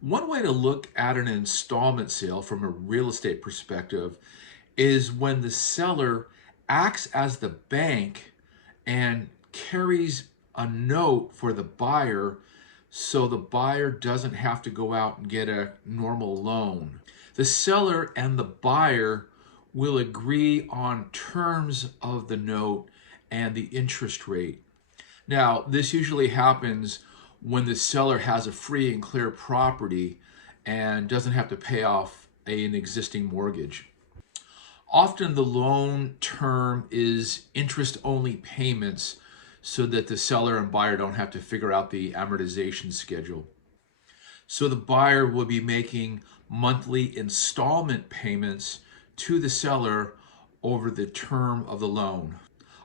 One way to look at an installment sale from a real estate perspective is when the seller acts as the bank and carries a note for the buyer so the buyer doesn't have to go out and get a normal loan. The seller and the buyer will agree on terms of the note and the interest rate. Now, this usually happens when the seller has a free and clear property and doesn't have to pay off an existing mortgage. Often the loan term is interest-only payments so that the seller and buyer don't have to figure out the amortization schedule. So the buyer will be making monthly installment payments to the seller over the term of the loan.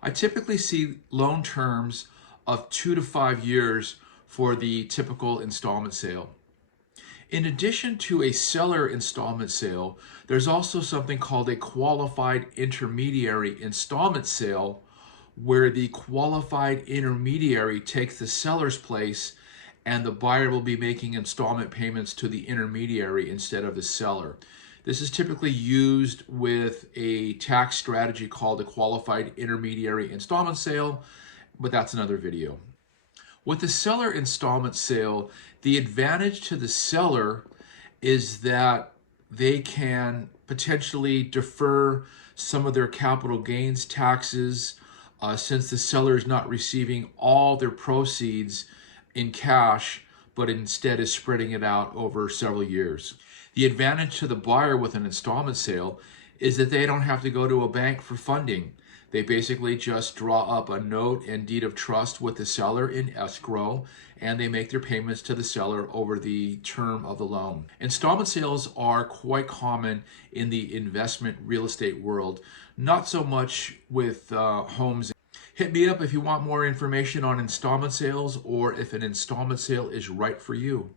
I typically see loan terms of 2 to 5 years for the typical installment sale. In addition to a seller installment sale, there's also something called a qualified intermediary installment sale, where the qualified intermediary takes the seller's place and the buyer will be making installment payments to the intermediary instead of the seller. This is typically used with a tax strategy called a qualified intermediary installment sale, but that's another video. With the seller installment sale, the advantage to the seller is that they can potentially defer some of their capital gains taxes since the seller is not receiving all their proceeds in cash, but instead is spreading it out over several years. The advantage to the buyer with an installment sale is that they don't have to go to a bank for funding. They basically just draw up a note and deed of trust with the seller in escrow, and they make their payments to the seller over the term of the loan. Installment sales are quite common in the investment real estate world, not so much with homes. Hit me up if you want more information on installment sales or if an installment sale is right for you.